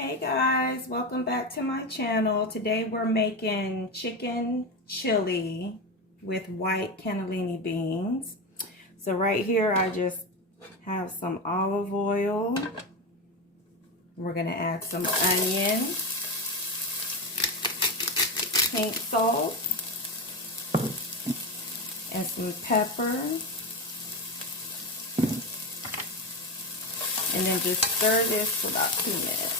Hey guys, welcome back to my channel. Today we're making chicken chili with white cannellini beans. So right here I just have some olive oil. We're gonna add some onion, pink salt, and some pepper. And then just stir this for about 2 minutes.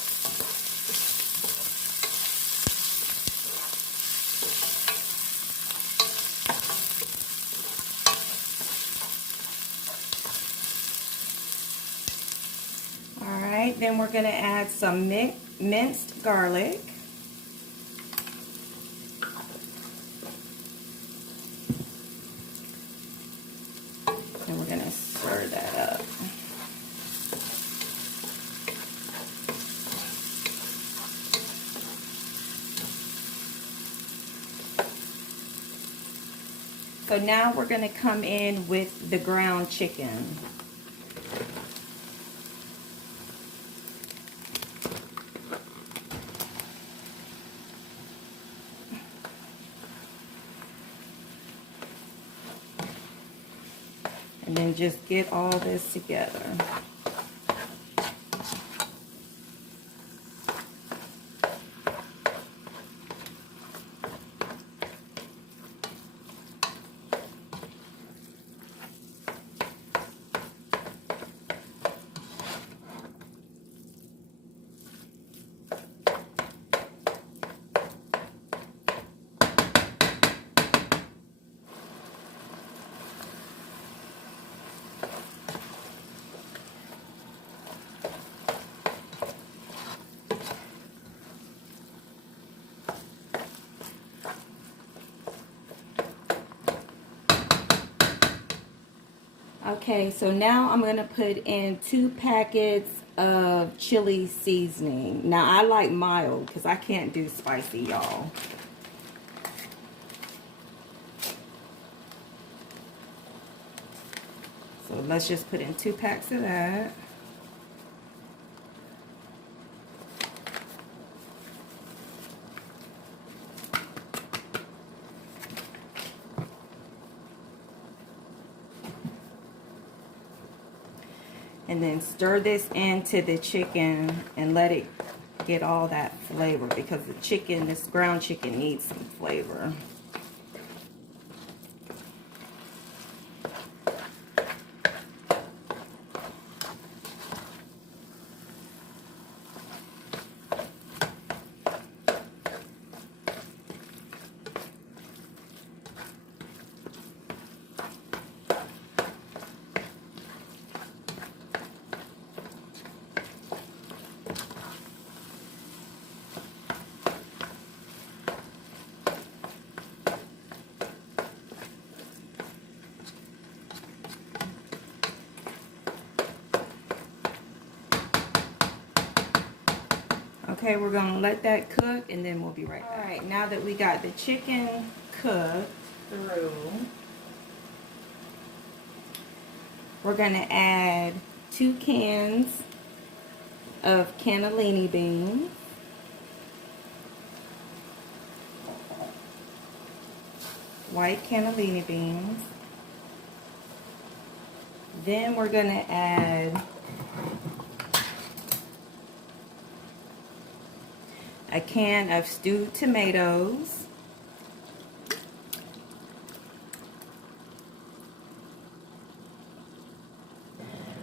Alright, then we're going to add some minced garlic. And we're going to stir that up. So now we're going to come in with the ground chicken. And then just get all this together. Okay, so now I'm going to put in 2 packets of chili seasoning. Now, I like mild because I can't do spicy, y'all. So let's just put in 2 packs of that. And then stir this into the chicken and let it get all that flavor, because the chicken, this ground chicken, needs some flavor. Okay, we're going to let that cook and then we'll be right back. Alright, now that we got the chicken cooked through, we're going to add 2 cans of cannellini beans. White cannellini beans. Then we're going to add a can of stewed tomatoes.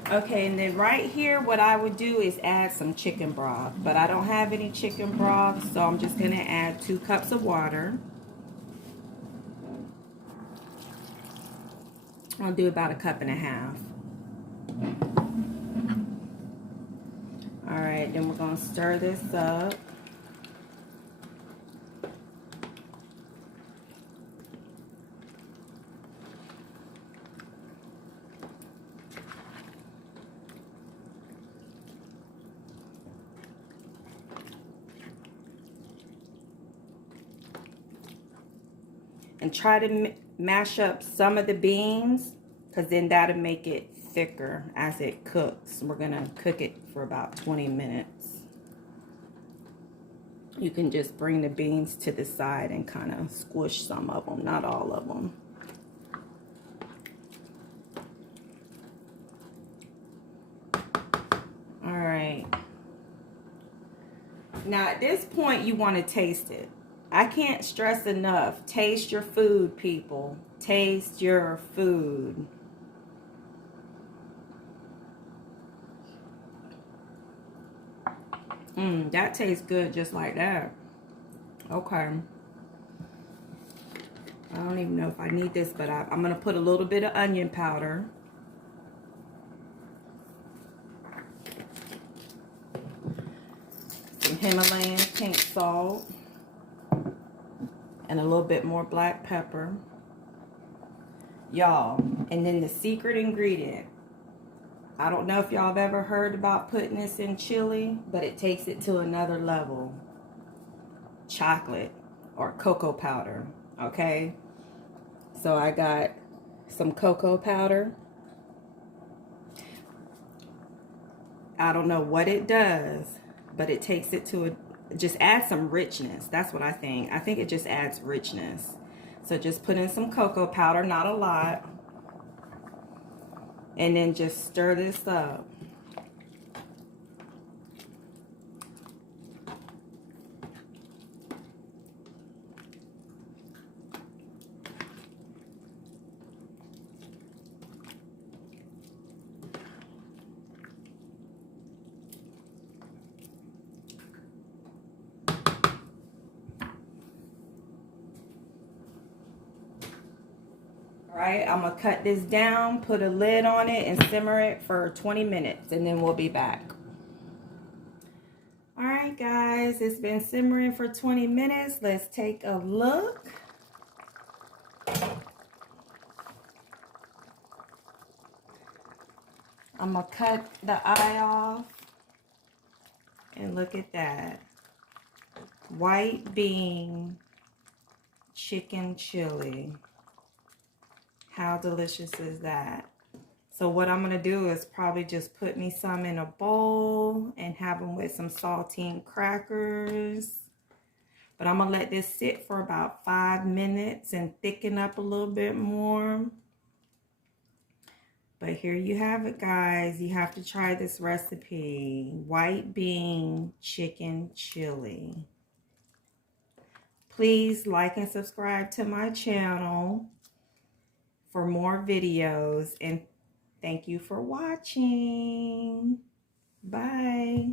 Okay, and then right here what I would do is add some chicken broth, but I don't have any chicken broth, so I'm just going to add 2 cups of water. I'll do about 1.5 cups. Alright, then we're going to stir this up. And try to mash up some of the beans, because then that'll make it thicker as it cooks. We're going to cook it for about 20 minutes. You can just bring the beans to the side and kind of squish some of them, not all of them. All right. Now at this point you want to taste it. I can't stress enough, taste your food, people. Taste your food. That tastes good just like that. Okay. I don't even know if I need this, but I'm going to put a little bit of onion powder. Some Himalayan pink salt. And a little bit more black pepper. Y'all, and then the secret ingredient. I don't know if y'all have ever heard about putting this in chili, but it takes it to another level. Chocolate or cocoa powder, okay? So I got some cocoa powder. I don't know what it does, but it takes it to just adds some richness. That's what I think. I think it just adds richness. So just put in some cocoa powder, not a lot. And then just stir this up. Alright, I'm going to cut this down, put a lid on it, and simmer it for 20 minutes, and then we'll be back. Alright guys, it's been simmering for 20 minutes. Let's take a look. I'm going to cut the eye off, and look at that. White bean chicken chili. How delicious is that? So what I'm going to do is probably just put me some in a bowl and have them with some saltine crackers. But I'm going to let this sit for about 5 minutes and thicken up a little bit more. But here you have it, guys. You have to try this recipe. White bean chicken chili. Please like and subscribe to my channel for more videos, and thank you for watching. Bye.